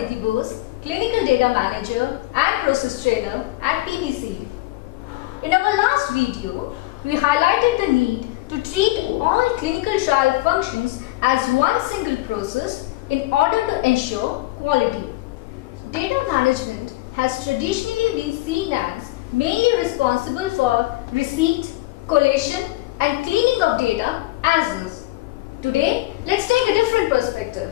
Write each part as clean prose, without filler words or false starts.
Aditi Bose, Clinical Data Manager and Process Trainer at PDC. In our last video, we highlighted the need to treat all clinical trial functions as one single process in order to ensure quality. Data management has traditionally been seen as mainly responsible for receipt, collation and cleaning of data as is. Today, let's take a different perspective.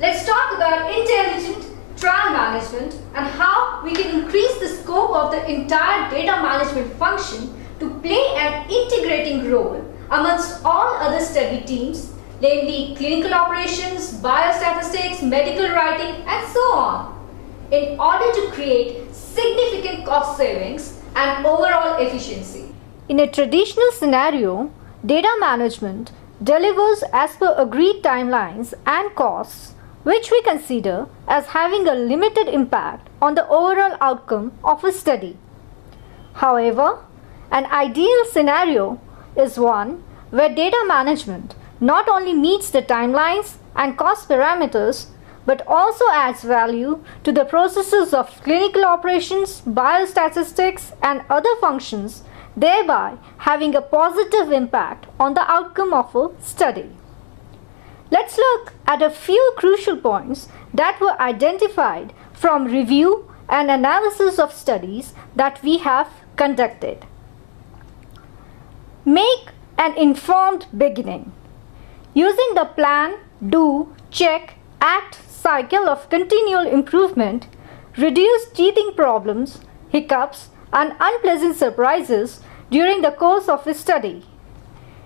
Let's talk about intelligent trial management and how we can increase the scope of the entire data management function to play an integrating role amongst all other study teams, namely clinical operations, biostatistics, medical writing, and so on, in order to create significant cost savings and overall efficiency. In a traditional scenario, data management delivers as per agreed timelines and costs, which we consider as having a limited impact on the overall outcome of a study. However, an ideal scenario is one where data management not only meets the timelines and cost parameters, but also adds value to the processes of clinical operations, biostatistics, and other functions, thereby having a positive impact on the outcome of a study. Let's look at a few crucial points that were identified from review and analysis of studies that we have conducted. Make an informed beginning. Using the plan, do, check, act cycle of continual improvement, reduce teething problems, hiccups, and unpleasant surprises during the course of a study.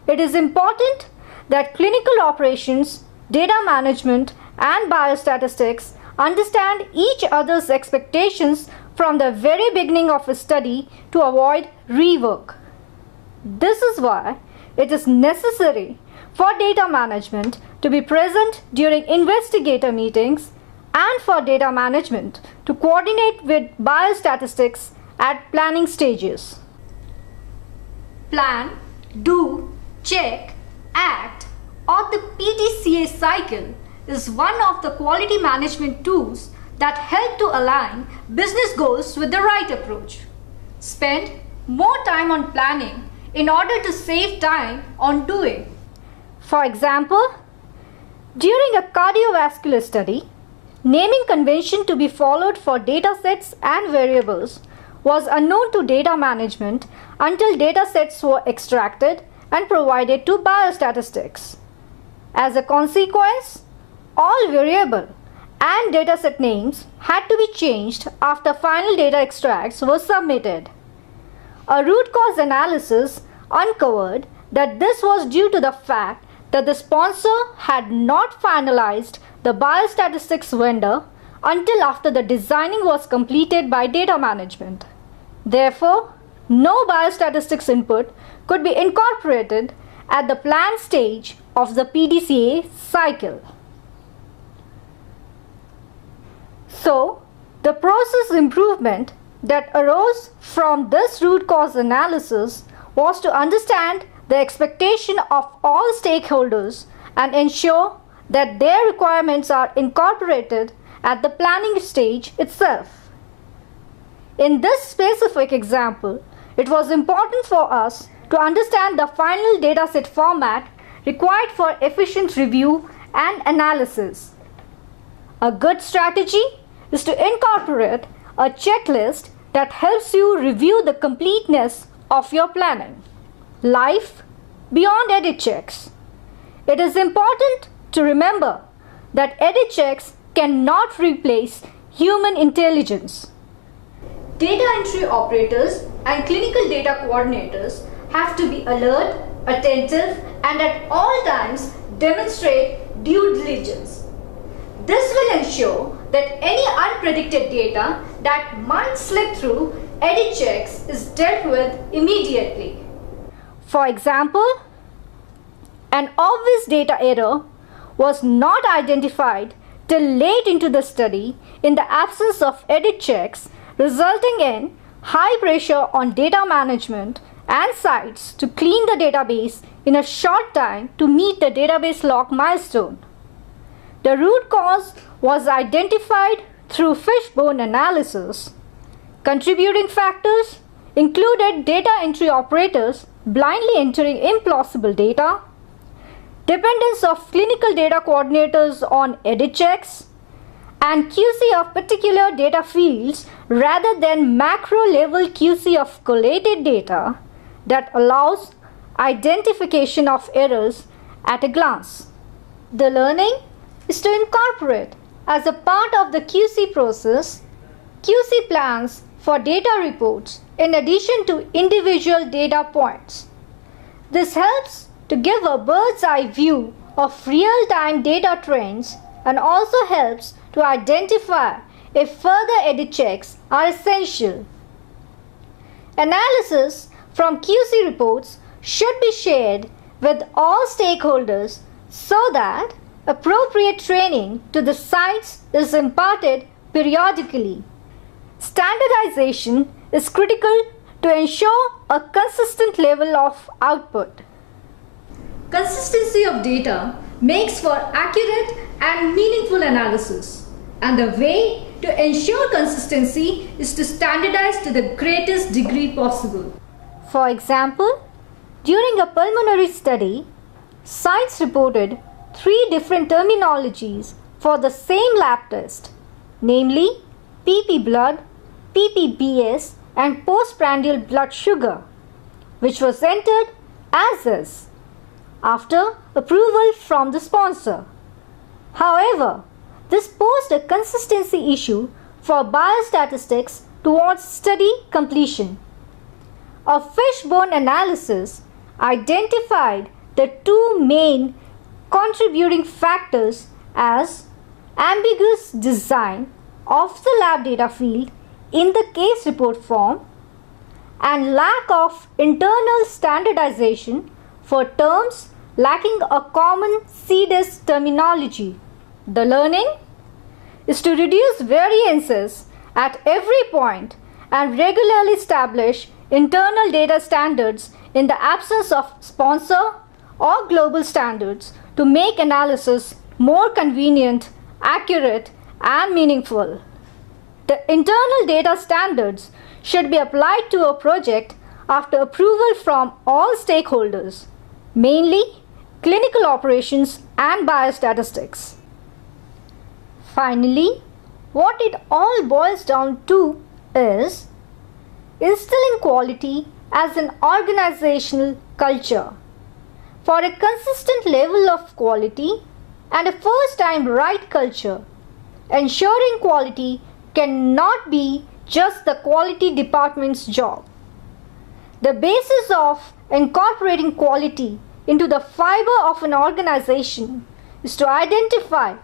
It is important that clinical operations, data management, and biostatistics understand each other's expectations from the very beginning of a study to avoid rework. This is why it is necessary for data management to be present during investigator meetings and for data management to coordinate with biostatistics at planning stages. Plan, do, check, act, or the PDCA cycle is one of the quality management tools that help to align business goals with the right approach. Spend more time on planning in order to save time on doing. For example, during a cardiovascular study, naming convention to be followed for datasets and variables was unknown to data management until datasets were extracted and provided to biostatistics. As a consequence, all variable and dataset names had to be changed after final data extracts were submitted. A root cause analysis uncovered that this was due to the fact that the sponsor had not finalized the biostatistics vendor until after the designing was completed by data management. Therefore, no biostatistics input could be incorporated at the plan stage of the PDCA cycle. So, the process improvement that arose from this root cause analysis was to understand the expectation of all stakeholders and ensure that their requirements are incorporated at the planning stage itself. In this specific example, it was important for us to understand the final dataset format required for efficient review and analysis. A good strategy is to incorporate a checklist that helps you review the completeness of your planning. Life beyond edit checks. It is important to remember that edit checks cannot replace human intelligence. Data entry operators and clinical data coordinators have to be alert, attentive, and at all times demonstrate due diligence. This will ensure that any unpredicted data that might slip through edit checks is dealt with immediately. For example, an obvious data error was not identified till late into the study in the absence of edit checks, resulting in high pressure on data management and sites to clean the database in a short time to meet the database lock milestone. The root cause was identified through fishbone analysis. Contributing factors included data entry operators blindly entering implausible data, dependence of clinical data coordinators on edit checks, and QC of particular data fields rather than macro-level QC of collated data that allows identification of errors at a glance. The learning is to incorporate as a part of the QC process QC plans for data reports in addition to individual data points. This helps to give a bird's eye view of real-time data trends and also helps to identify if further edit checks are essential. Analysis from QC reports should be shared with all stakeholders so that appropriate training to the sites is imparted periodically. Standardization is critical to ensure a consistent level of output. Consistency of data makes for accurate and meaningful analysis, and the way to ensure consistency is to standardize to the greatest degree possible. For example, during a pulmonary study, sites reported 3 different terminologies for the same lab test, namely PP blood, PPBS, and postprandial blood sugar, which was entered as is after approval from the sponsor. However, this posed a consistency issue for biostatistics towards study completion. A fishbone analysis identified the 2 main contributing factors as ambiguous design of the lab data field in the case report form and lack of internal standardization for terms lacking a common CDIS terminology. The learning is to reduce variances at every point and regularly establish internal data standards in the absence of sponsor or global standards to make analysis more convenient, accurate, and meaningful. The internal data standards should be applied to a project after approval from all stakeholders, mainly clinical operations and biostatistics. Finally, what it all boils down to is instilling quality as an organizational culture. For a consistent level of quality and a first-time right culture, ensuring quality cannot be just the quality department's job. The basis of incorporating quality into the fiber of an organization is to identify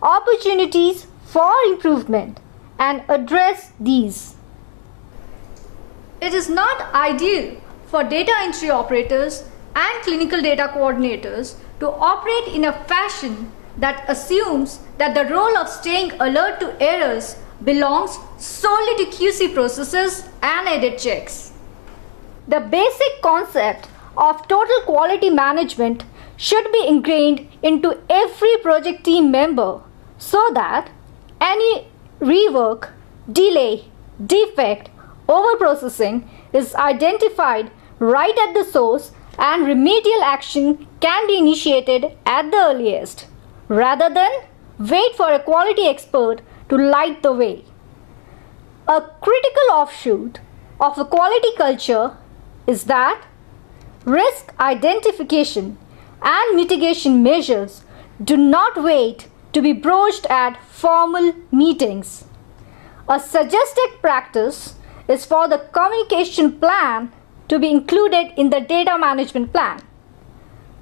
opportunities for improvement and address these. It is not ideal for data entry operators and clinical data coordinators to operate in a fashion that assumes that the role of staying alert to errors belongs solely to QC processes and edit checks. The basic concept of total quality management should be ingrained into every project team member so that any rework, delay, defect, overprocessing is identified right at the source and remedial action can be initiated at the earliest, rather than wait for a quality expert to light the way. A critical offshoot of a quality culture is that risk identification and mitigation measures do not wait to be broached at formal meetings. A suggested practice is for the communication plan to be included in the data management plan.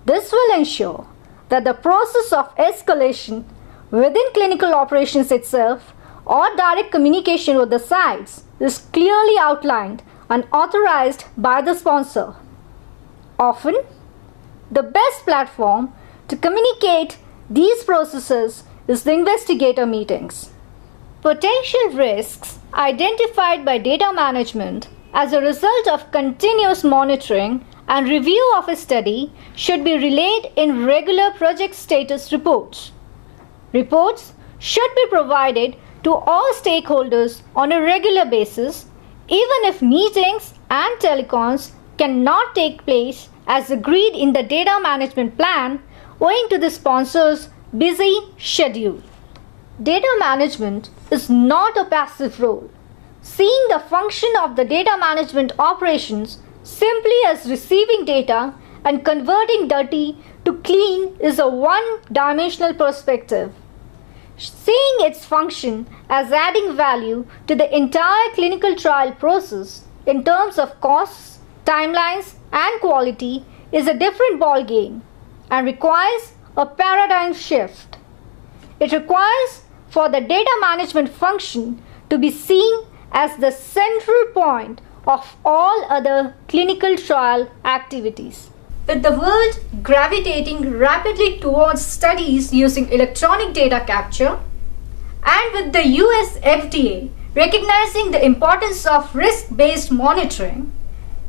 This will ensure that the process of escalation within clinical operations itself or direct communication with the sites is clearly outlined and authorized by the sponsor. Often, the best platform to communicate these processes is the investigator meetings. Potential risks identified by data management as a result of continuous monitoring and review of a study should be relayed in regular project status reports. Reports should be provided to all stakeholders on a regular basis, even if meetings and telecons cannot take place as agreed in the data management plan owing to the sponsor's busy schedule. Data management is not a passive role. Seeing the function of the data management operations simply as receiving data and converting dirty to clean is a one-dimensional perspective. Seeing its function as adding value to the entire clinical trial process in terms of costs, timelines, and quality is a different ballgame and requires a paradigm shift. It requires for the data management function to be seen as the central point of all other clinical trial activities. With the world gravitating rapidly towards studies using electronic data capture, and with the US FDA recognizing the importance of risk-based monitoring,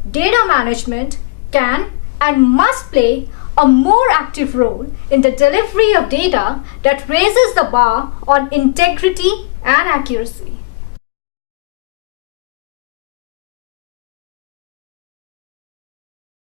data management can and must play a more active role in the delivery of data that raises the bar on integrity and accuracy.